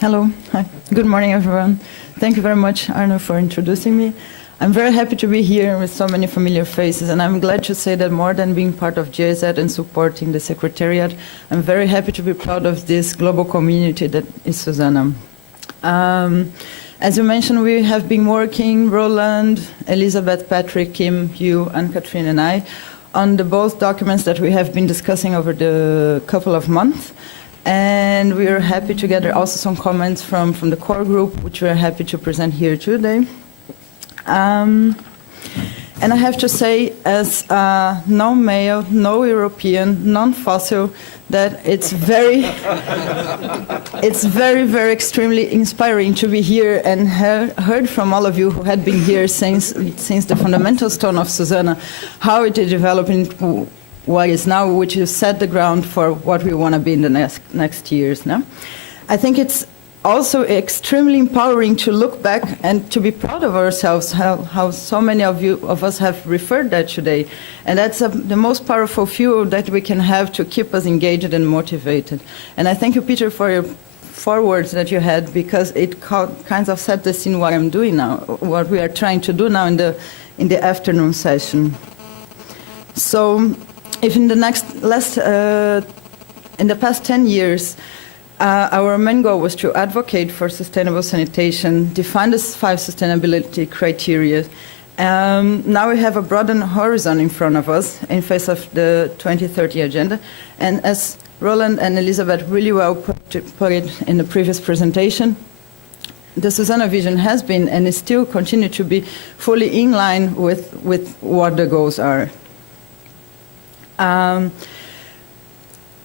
Hello. Hi. Good morning, everyone. Thank you very much, Arno, for introducing me. I'm very happy to be here with so many familiar faces, and I'm glad to say that more than being part of GIZ and supporting the Secretariat, I'm very happy to be proud of this global community that is SuSanA. As you mentioned, we have been working, Roland, Elizabeth, Patrick, Kim, you, and Catherine and I, on the both documents that we have been discussing over the couple of months. And we are happy to gather also some comments from the core group, which we are happy to present here today. And I have to say, as non-male, no European, non-fossil, that it's very, very extremely inspiring to be here and heard from all of you who had been here since the fundamental stone of SuSanA, how it is developing what is now, which is set the ground for what we want to be in the next years. No? I think it's also extremely empowering to look back and to be proud of ourselves, how so many of us have referred that today. And that's the most powerful fuel that we can have to keep us engaged and motivated. And I thank you, Peter, for your forewords that you had, because it kind of set the scene what I'm doing now, what we are trying to do now in the afternoon session. So, if in the past 10 years, our main goal was to advocate for sustainable sanitation, define the 5 sustainability criteria. Now we have a broadened horizon in front of us in face of the 2030 agenda. And as Roland and Elizabeth really well put it in the previous presentation, the SuSanA vision has been and is still continue to be fully in line with what the goals are.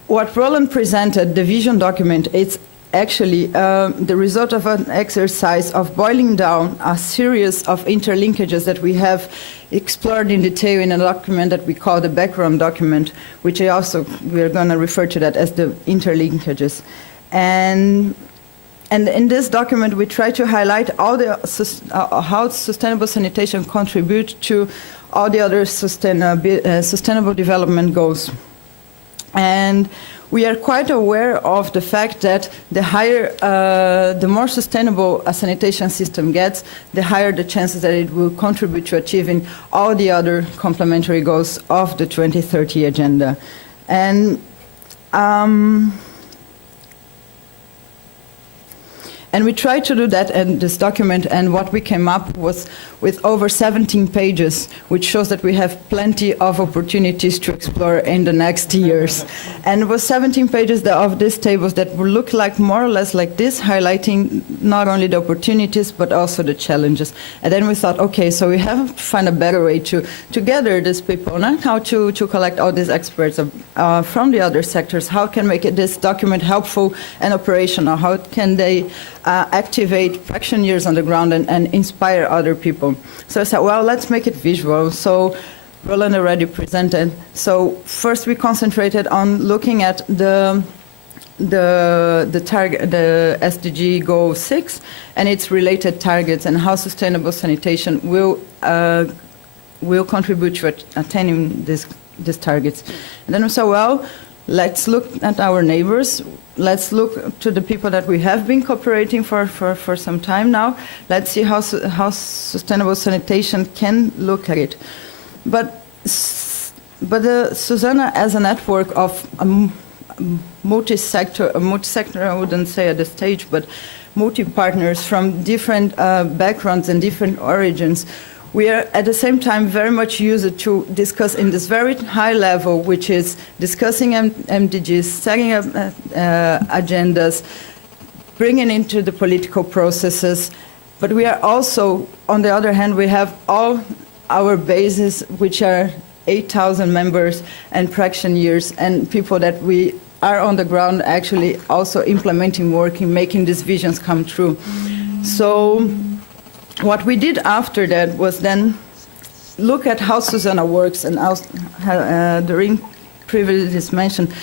What Roland presented, the vision document, it's actually the result of an exercise of boiling down a series of interlinkages that we have explored in detail in a document that we call the background document, which we're going to refer to that as the interlinkages. And in this document, we try to highlight all how sustainable sanitation contributes to all the other sustainable development goals. And we are quite aware of the fact that the more sustainable a sanitation system gets, the higher the chances that it will contribute to achieving all the other complementary goals of the 2030 agenda. And we tried to do that in this document, and what we came up was with over 17 pages, which shows that we have plenty of opportunities to explore in the next years. And it was 17 pages of these tables that will look like more or less like this, highlighting not only the opportunities, but also the challenges. And then we thought, okay, so we have to find a better way to gather these people, and how to collect all these experts from the other sectors. How can we make this document helpful and operational? How can they activate practitioners on the ground and inspire other people? So I said, well, let's make it visual. So Roland already presented. So first we concentrated on looking at the target, the SDG goal 6 and its related targets, and how sustainable sanitation will contribute to attaining these targets. And then we said, well, let's look at our neighbors. Let's look to the people that we have been cooperating for some time now. Let's see how sustainable sanitation can look at it. But the SuSanA as a network of multi-sector, I wouldn't say at this stage, but multi-partners from different backgrounds and different origins, we are at the same time very much used to discuss in this very high level, which is discussing MDGs, setting up agendas, bringing into the political processes. But we are also, on the other hand, we have all our bases, which are 8,000 members and practitioners and people that we are on the ground actually also implementing, working, making these visions come true. So what we did after that was then look at how SuSanA works, and during previously mentioned,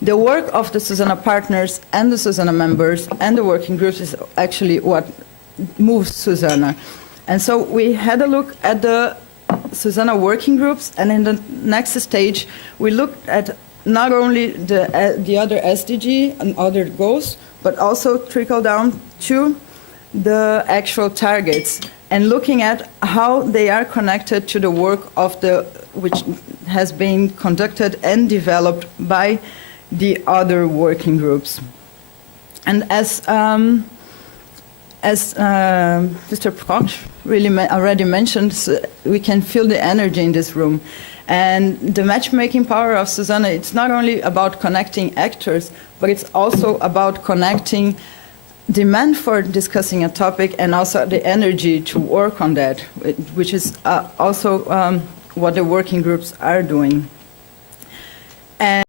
the work of the SuSanA partners and the SuSanA members and the working groups is actually what moves SuSanA. And so we had a look at the SuSanA working groups, and in the next stage we looked at not only the other SDG and other goals, but also trickle down to the actual targets and looking at how they are connected to the work of which has been conducted and developed by the other working groups. And as Mr. Proch really already mentioned, we can feel the energy in this room. And the matchmaking power of SuSanA, it's not only about connecting actors, but it's also about connecting demand for discussing a topic and also the energy to work on that, which is also what the working groups are doing. And